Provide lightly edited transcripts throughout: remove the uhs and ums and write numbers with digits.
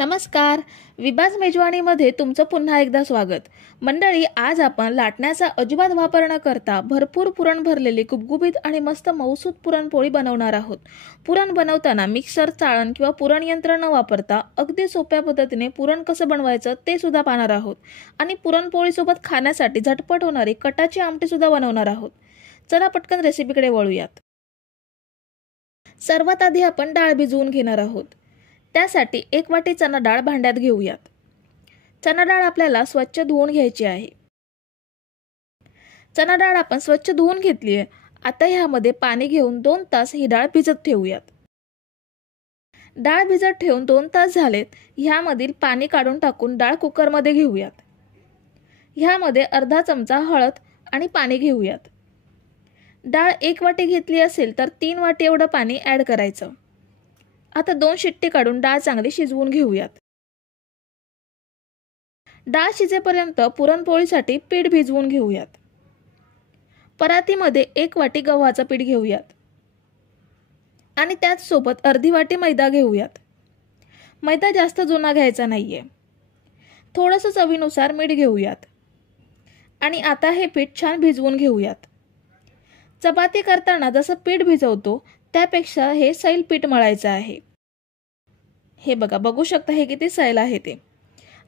नमस्कार. विबाज मेजवानीमध्ये तुमचं पुन्हा एकदा स्वागत. मंडळी, आज आपण लाटण्याचा अजिबात वापर न करता भरपूर पुरण भरलेली गुबगुबीत आणि मस्त मऊसूत पुरणपोळी बनवणार आहोत. पुरण बनवताना मिक्सर, चाळण किंवा पुरण यंत्र न वापरता अगदी सोप्या पद्धतीने पुरण कसं बनवायचं ते सुद्धा पाहणार आहोत. आणि पुरणपोळीसोबत खाण्यासाठी झटपट होणारी कटाची आमटी सुद्धा बनवणार आहोत. चला पटकन रेसिपीकडे वळूयात. सर्वात आधी आपण डाळ भिजवून घेणार आहोत. त्यासाठी 1 वाटी चणा डाळ भांड्यात घेऊयात. चणा डाळ आपल्याला स्वच्छ धुवून घ्यायची आहे. चणा डाळ आपण स्वच्छ धुवून घेतली आहे. आता ह्यामध्ये पाणी घेऊन 2 तास ही डाळ भिजत ठेवूयात. डाळ भिजत ठेवून 2 तास झालेत. ह्यामधील पाणी काढून टाकून डाळ कुकरमध्ये घेऊयात. ह्यामध्ये अर्धा चमचा हळद आणि पाणी घेऊयात. डाळ 1 वाटी घेतली असेल तर 3 वाटी एवढं पाणी ॲड करायचं. आता 2 शिट्टी काढून डाळ चांगली शिजवून घेऊयात. डाळ शिजेपर्यंत पुरणपोळीसाठी पीठ भिजवून घेऊयात. परातीमध्ये 1 वाटी गव्हाचं पीठ घेऊयात आणि त्याच सोबत अर्धी वाटी मैदा घेऊयात. मैदा जास्त जुना घ्यायचा नाहीये. थोडंसं चवीनुसार मीठ घेऊयात आणि आता हे पीठ छान भिजवून घेऊयात. चपाती करताना जसं पीठ भिजवतो त्यापेक्षा हे सैल पीठ मळायचं आहे. हे बघा, बघू शकता हे किती सैल आहे ते.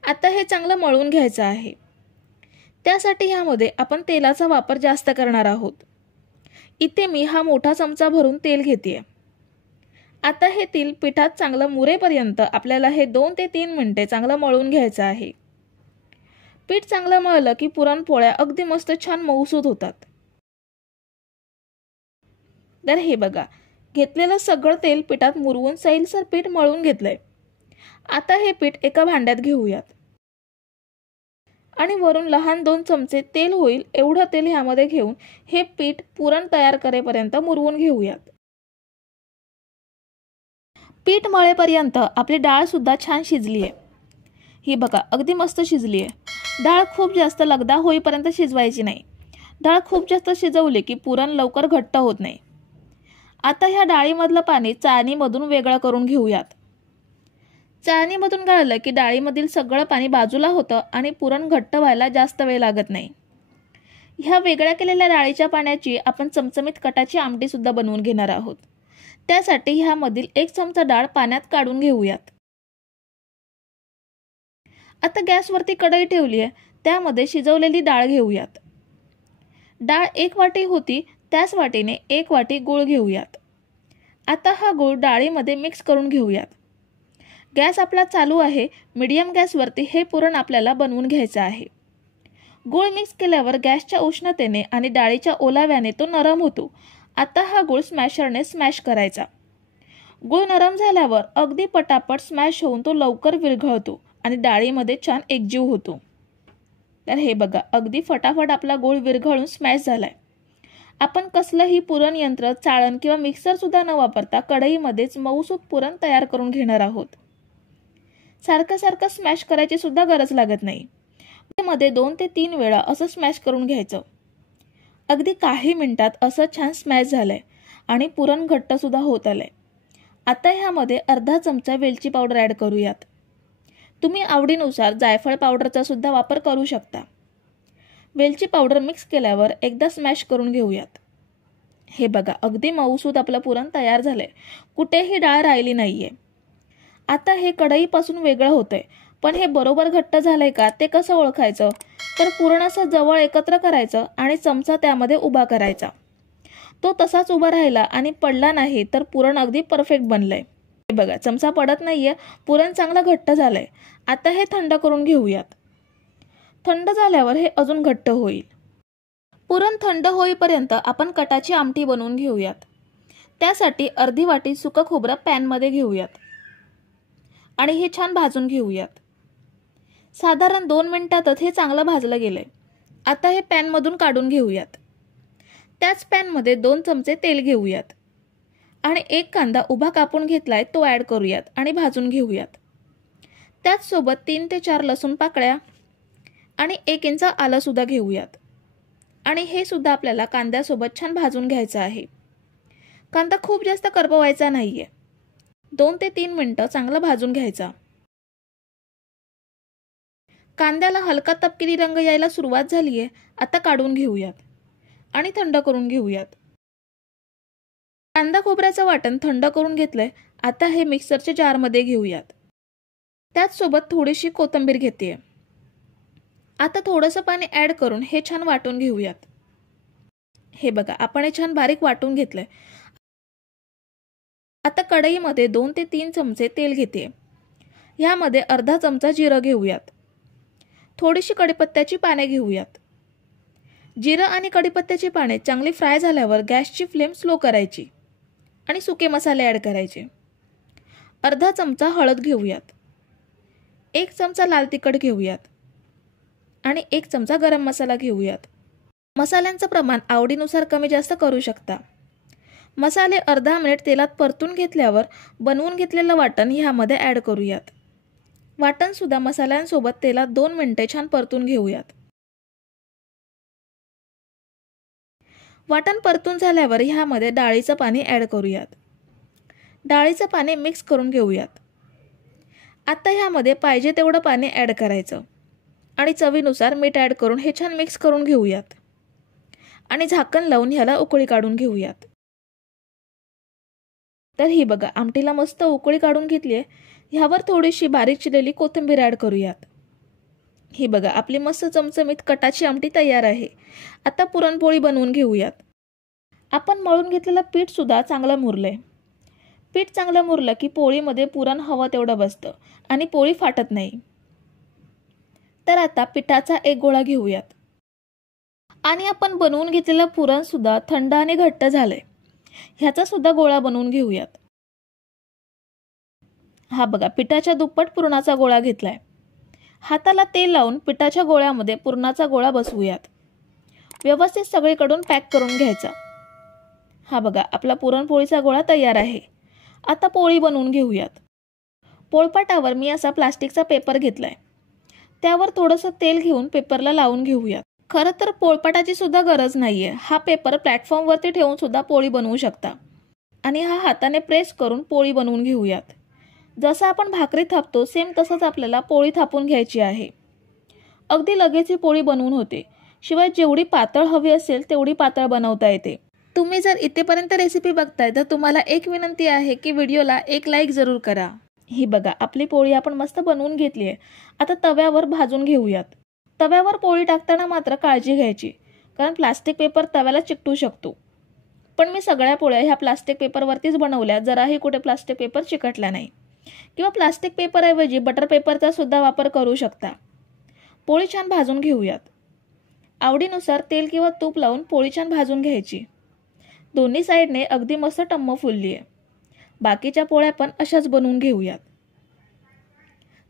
आता हे चांगलं मळून घ्यायचं आहे. त्यासाठी ह्यामध्ये आपण तेलाचा वापर जास्त करणार आहोत. इथे मी हा मोठा चमचा भरून तेल घेतेय. आता हे तेल पिठात चांगलं मुरेपर्यंत आपल्याला हे 2 ते 3 मिनिटे चांगलं मळून घ्यायचं आहे. पीठ चांगलं मळलं की पुरणपोळ्या अगदी मस्त छान मऊसूत होतात. तर हे बघा, घेतलेलं सगळं तेल पिठात मुरवून सैलसर पीठ मळून घेतलंय. आता हे पीठ एका भांड्यात घेऊयात आणि वरून लहान 2 चमचे तेल होईल एवढं तेल ह्यामध्ये घेऊन हे पीठ पुरण तयार करेपर्यंत मुरवून घेऊयात. पीठ मळेपर्यंत आपली डाळ सुद्धा छान शिजली आहे. ही बघा, अगदी मस्त शिजली आहे. डाळ खूप जास्त लगदा होईपर्यंत शिजवायची नाही. डाळ खूप जास्त शिजवली की पुरण लवकर घट्ट होत नाही. आता ह्या डाळीमधलं पाणी चाळणीमधून वेगळं करून घेऊयात. चाळणीमधून गाळलं की डाळीमधील सगळं पाणी बाजूला होतं आणि पुरण घट्ट व्हायला जास्त वेळ लागत नाही. ह्या वेगळ्या केलेल्या डाळीच्या पाण्याची आपण चमचमीत कटाची आमटी सुद्धा बनवून घेणार आहोत. त्यासाठी ह्यामधील 1 चमचा डाळ पाण्यात काढून घेऊयात. आता गॅसवरती कढई ठेवली आहे. त्यामध्ये शिजवलेली डाळ घेऊयात. डाळ 1 वाटी होती त्याच वाटीने 1 वाटी गूळ घेऊयात. आता हा गूळ डाळीमध्ये मिक्स करून घेऊयात. गॅस आपला चालू आहे. मीडियम गॅसवरती हे पुरण आपल्याला बनवून घ्यायचं आहे. गूळ मिक्स केल्यावर गॅसच्या उष्णतेने आणि डाळीच्या ओलाव्याने तो नरम होतो. आता हा गूळ स्मॅशरने स्मॅश करायचा. गूळ नरम झाल्यावर अगदी पटापट स्मॅश होऊन तो लवकर विरघळतो आणि डाळीमध्ये छान एकजीव होतो. तर हे बघा, अगदी फटाफट आपला गूळ विरघळून स्मॅश झालाय. आपण कसलंही पुरण यंत्र, चाळण किंवा मिक्सर सुद्धा न वापरता कढईमध्येच मऊसूत पुरण तयार करून घेणार आहोत. सारखं सारखं स्मॅश करायची सुद्धा गरज लागत नाही. मध्ये 2 ते 3 वेळा असं स्मॅश करून घ्यायचं. अगदी काही मिनिटात असं छान स्मॅश झालंय आणि पुरण घट्ट सुद्धा होत आलंय. आता ह्यामध्ये अर्धा चमचा वेलची पावडर ॲड करूयात. तुम्ही आवडीनुसार जायफळ पावडरचा सुद्धा वापर करू शकता. वेलची पावडर मिक्स केल्यावर एकदा स्मॅश करून घेऊयात. हे बघा, अगदी मऊसूत आपलं पुरण तयार झालंय. कुठेही डाळ राहिली नाहीये. आता हे कढईपासून वेगळं होतंय, पण हे बरोबर घट्ट झालंय का ते कसं ओळखायचं? तर पुरण असं जवळ एकत्र करायचं आणि चमचा त्यामध्ये उभा करायचा. तो तसाच उभा राहिला आणि पडला नाही तर पुरण अगदी परफेक्ट बनलंय. हे बघा, चमचा पडत नाहीये. पुरण चांगलं घट्ट झालंय. आता हे थंड करून घेऊयात. थंड झाल्यावर हे अजून घट्ट होईल. पुरण थंड होईपर्यंत आपण कटाची आमटी बनवून घेऊयात. त्यासाठी अर्धी वाटी सुकं खोबरं पॅनमध्ये घेऊयात आणि हे छान भाजून घेऊयात. साधारण 2 मिनिटातच हे चांगलं भाजलं गेलंय. आता हे पॅनमधून काढून घेऊयात. त्याच पॅनमध्ये 2 चमचे तेल घेऊयात आणि 1 कांदा उभा कापून घेतलाय तो ॲड करूयात आणि भाजून घेऊयात. त्याच सोबत 3 ते 4 लसूण पाकळ्या आणि 1 इंच आलं सुद्धा घेऊयात आणि हे सुद्धा आपल्याला कांद्यासोबत छान भाजून घ्यायचं आहे. कांदा खूप जास्त करपवायचा नाहीये. 2 ते 3 मिनिटं चांगलं भाजून घ्यायचा. कांद्याला हलका तपकिरी रंग यायला सुरुवात झाली आहे. आता काढून घेऊयात आणि थंड करून घेऊयात. कांदा खोबऱ्याचं वाटण थंड करून घेतलंय. आता हे मिक्सरच्या जारमध्ये घेऊयात. त्याचसोबत थोडीशी कोथिंबीर घेते. आता थोडंसं पाणी ॲड करून हे छान वाटून घेऊयात. हे बघा, आपण हे छान बारीक वाटून घेतलंय. आता कढईमध्ये 2 ते 3 चमचे तेल घेते. ह्यामध्ये अर्धा चमचा जिरं घेऊयात. थोडीशी कढीपत्त्याची पाने घेऊयात. जिरं आणि कढीपत्त्याची पाने चांगली फ्राय झाल्यावर गॅसची फ्लेम स्लो करायची आणि सुके मसाले ॲड करायचे. अर्धा चमचा हळद घेऊयात. 1 चमचा लाल तिखट घेऊयात आणि 1 चमचा गरम मसाला घेऊयात. मसाल्यांचं प्रमाण आवडीनुसार कमी जास्त करू शकता. मसाले अर्धा मिनिट तेलात परतून घेतल्यावर बनवून घेतलेलं वाटण ह्यामध्ये ॲड करूयात. वाटणसुद्धा मसाल्यांसोबत तेलात 2 मिनिटे छान परतून घेऊयात. वाटण परतून झाल्यावर ह्यामध्ये डाळीचं पाणी ॲड करूयात. डाळीचं पाणी मिक्स करून घेऊयात. आता ह्यामध्ये पाहिजे तेवढं पाणी ॲड करायचं आणि चवीनुसार मीठ ॲड करून हे छान मिक्स करून घेऊयात आणि झाकण लावून ह्याला उकळी काढून घेऊयात. तर ही बघा, आमटीला मस्त उकळी काढून घेतली आहे. ह्यावर थोडीशी बारीक चिरलेली कोथिंबीर ॲड करूयात. ही बघा, आपली मस्त चमचमीत कटाची आमटी तयार आहे. आता पुरणपोळी बनवून घेऊयात. आपण मळून घेतलेलं पीठ सुद्धा चांगलं मुरलंय. पीठ चांगलं मुरलं की पोळीमध्ये पुरण हवं तेवढं बसतं आणि पोळी फाटत नाही. तर आता पिठाचा एक गोळा घेऊयात आणि आपण बनवून घेतलेलं पुरण सुद्धा थंड आणि घट्ट झालंय. ह्याचा सुद्धा गोळा बनवून घेऊयात. हा बघा, पिठाच्या दुप्पट पुरणाचा गोळा घेतलाय. हाताला तेल लावून पिठाच्या गोळ्यामध्ये पुरणाचा गोळा बसवूयात. व्यवस्थित सगळीकडून पॅक करून घ्यायचा. हा बघा, आपला पुरणपोळीचा गोळा तयार आहे. आता पोळी बनवून घेऊयात. पोळपाटावर मी असा प्लास्टिकचा पेपर घेतलाय. त्यावर थोडंसं तेल घेऊन पेपरला लावून घेऊयात. खरं तर पोळपाटाची सुद्धा गरज नाहीये. हा पेपर प्लॅटफॉर्मवरती ठेवून सुद्धा पोळी बनवू शकता आणि हा हाताने प्रेस करून पोळी बनवून घेऊयात. जसं आपण भाकरी थापतो सेम तसंच आपल्याला पोळी थापून घ्यायची आहे. अगदी लगेच ही पोळी बनवून होते. शिवाय जेवढी पातळ हवी असेल तेवढी पातळ बनवता येते. तुम्ही जर इथेपर्यंत रेसिपी बघताय तर तुम्हाला एक विनंती आहे की व्हिडिओला एक लाईक जरूर करा. ही बघा, आपली पोळी आपण मस्त बनवून घेतली आहे. आता तव्यावर भाजून घेऊयात. तव्यावर पोळी टाकताना मात्र काळजी घ्यायची, कारण प्लास्टिक पेपर तव्याला चिकटू शकतो. पण मी सगळ्या पोळ्या ह्या प्लास्टिक पेपरवरतीच बनवल्या. जराही कुठे प्लास्टिक पेपर चिकटला नाही. किंवा प्लास्टिक पेपरऐवजी बटर पेपरचा सुद्धा वापर करू शकता. पोळी छान भाजून घेऊयात. आवडीनुसार तेल किंवा तूप लावून पोळी छान भाजून घ्यायची. दोन्ही साईडने अगदी मस्त टम्म फुलली आहे. बाकीच्या पोळ्या पण अशाच बनवून घेऊयात.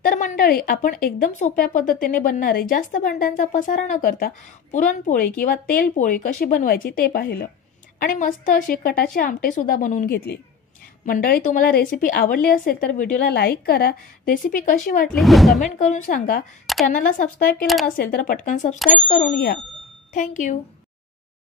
तर मंडळी, आपण एकदम सोप्या पद्धतीने बनणारे, जास्त भांड्यांचा पसारा न करता पुरणपोळी किंवा तेलपोळी कशी बनवायची ते पाहिलं आणि मस्त अशी कटाची आमटी सुद्धा बनवून घेतली. मंडळी, तुम्हाला रेसिपी आवडली असेल तर व्हिडिओला लाईक करा. रेसिपी कशी वाटली हे कमेंट करून सांगा. चॅनलला सबस्क्राईब केलं नसेल तर पटकन सबस्क्राईब करून घ्या. थँक्यू.